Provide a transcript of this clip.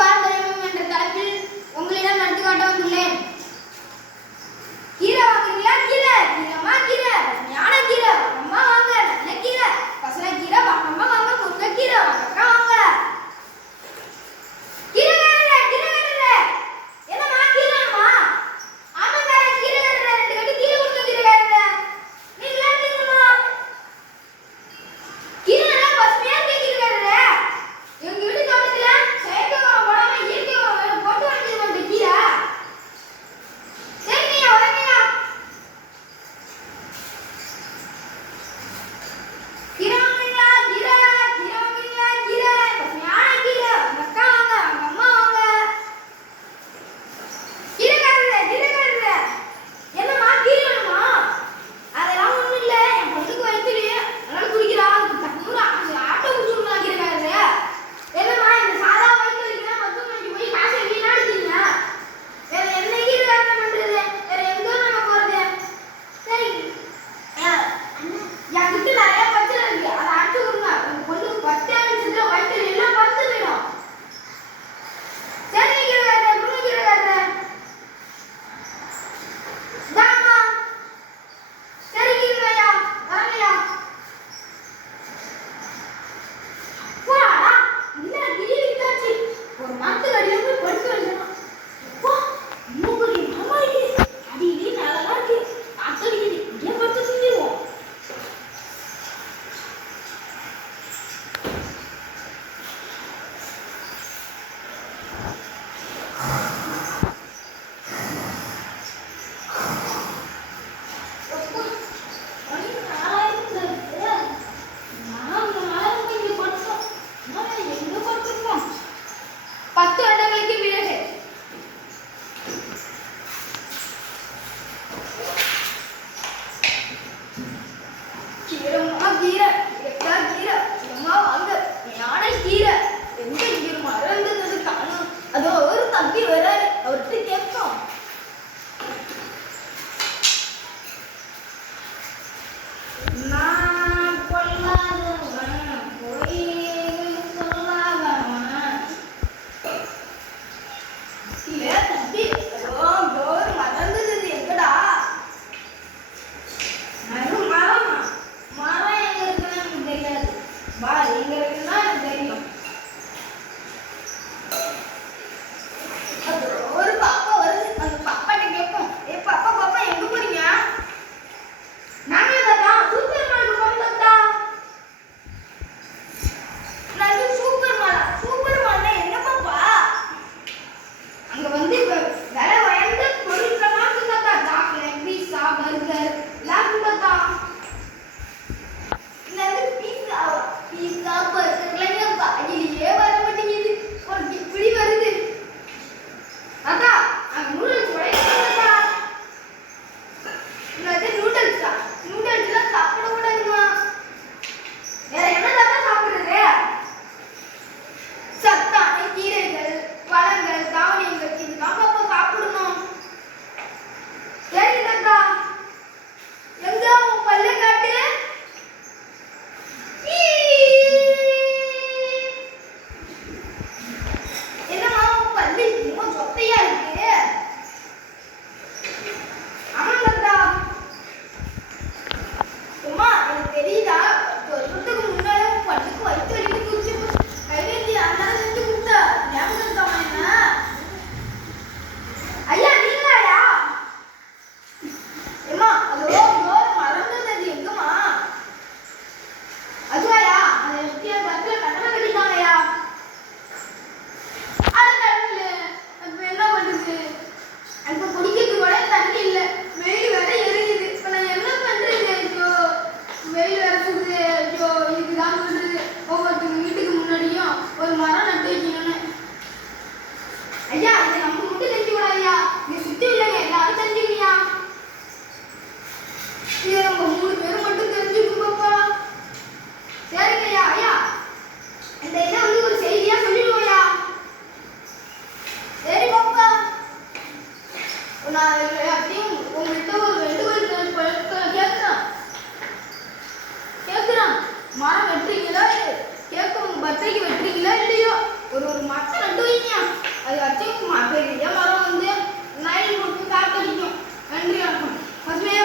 பாரம்பரியம் என்ற தலைப்பில் உங்களிடம் நடத்தி காட்ட வந்துள்ளேன். கீரை வாங்குறீங்களா? கீரை கீரைமா கீரை ஞான கீரை அம்மா வாங்க, நல்ல கீரை பசல கீரை வாங்கம்மா வாங்க, முருங்கை கீரை வாங்கக்கா வாங்க. அதோ ஒரு தம்பி வராரு, அவர்கிட்ட கேட்போம். நான் கொள்ளாதவன் போய் சொல்லாதவன் இல்ல தம்பி, அதோ டோர் மறந்துது எங்கடா? மரம் மரம் எங்க இருக்குன்னு எனக்கு தெரியாது, வா எங்க இருக்குன்னா எனக்கு தெரியும். ஒரு மரம் நட்டு வைக்கணும்னு. ஐயா இதை நம்ம மட்டும் தெரிஞ்சு விடாதியா, இங்க சுத்தி உள்ளங்க எல்லாரும் தெரிஞ்சுக்கியா. இதை நம்ம 3 பேரும் மட்டும் தெரிஞ்சுக்கோப்பா. சரிங்கய்யா. ஐயா இந்த இதை வந்து ஒரு செய்தியா சொல்லிடுவோம்யா. சரி பாப்பா, நான் அப்படியும் உங்கள்கிட்ட ஒரு வேண்டுகோள் கேட்குறேன். மரம் வெட்டுறீங்களா? கேட்கும் பத்திரிக்கை வெட்டுறீங்களா இல்லையோ? ஒரு மரத்தை நட்டு வைங்க. பெரிய மரம் வந்து நைல் கொடுத்து காத்தடிக்கும். நன்றி வணக்கம். பசுமையா